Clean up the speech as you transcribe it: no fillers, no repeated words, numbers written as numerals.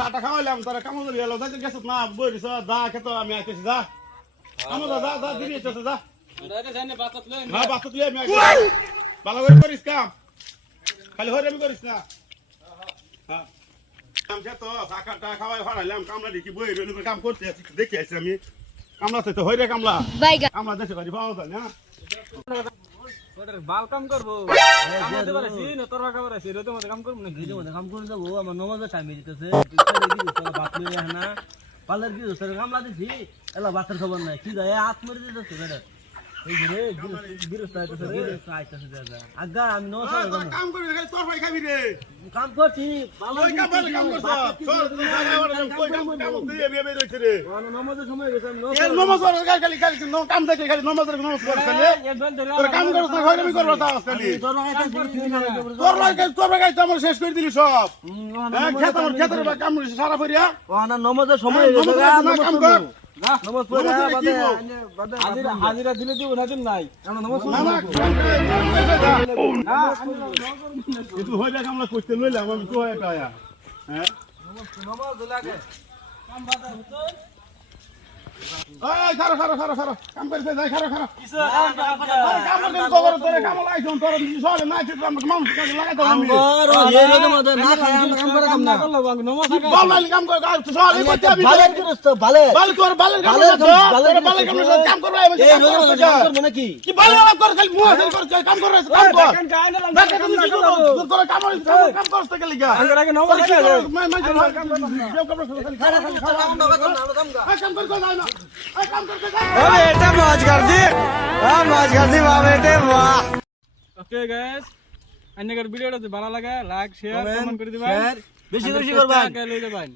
সাটা খাওয়াইলাম তোরা কামো ধরে গেল যাইতে গেছত না বইরিস যা খেত আমি আইতেছি যা কামো যা যা দিবি এসে যা হ্যাঁ বাচ্চা তুই আমি ভালো করে করিস কাম খালি হরে আমি করিস না হ্যাঁ কাম খেত সাকাটা খাওয়াই ফাড়াইলাম কামলা দেখি বই রইল কাম করতে দেখি আইছি আমি কামলা তো হইরে কামলা কামলা দেশে বাড়ি পাওয়া যায় না বাল কাম করবো কামাতে পারছি না তোর কাম পারছি রোদের মধ্যে কাম করব না ভিডিও মধ্যে কাম করে যাবো আমার নমাজের টাইম দিতেছে বাপ লইয়া না পার্লার কি তোর কামলা দিছি এলা বাচ্চার খবর নাই কি যায় হাত মরে দিতেছে বেটা এই রে বিরস্ত আইতাছে দাদা আগা আমি নমাজ কাম করবি খালি তোর ভাই খাবি রে কাম করছি ওই কাম করছ চল কই কাম দিয়ে বিয়ে রইছে রে নমাজের সময় গেছে আমি এর নমাজ পড়া খালি খালি কাম দেখে খালি নমাজের নমাজ পড়া খালি তোর কাম করছ না ঘরে আমি করব তা খালি তোর ভাই তো আমার শেষ করে দিলি সব হ্যাঁ খেতের কাম সারা করিয়া ও না নমাজের সময় গেছে কাম কর নমাজ পড়া বাদে হাজিরা দিলে দিব না দিন নাই আমরা নমাজ না না কিন্তু হইলা কামলা করতে লইলাম আমি তো এটা আয়া হ্যাঁ নমাজ লাগে কাম বাদা হতো এই খারো কাম করতে যাই খারো কিছু কাম করতে কবর তোরে কাম লাগাইছন তোর সলে নাই ঠিক কাম কাজ লাগাইতো আমি বড় এই রোদের মধ্যে না কাম করে কাম না করলো বাং নমাজ বল নাই কাম কর সলে করতে আমি ভালো করছ তো ভালো বাল কর বালের কাম করবে এই রোদের মধ্যে কাম করব নাকি কি বাল কর খালি মুহ কর কাম কর কাম কর দেখে তুমি কি করছ তোর কাম করতে গেলি গা আগে নমাজ কাম কর না কাম করতে যা बेटा मौज कर दी वाह बेटे वाह ओके गाइस अन्य अगर वीडियो तो ভালো লাগে লাইক শেয়ার কমেন্ট করে দিবেন বেশি বেশি করবেন লই যাবেন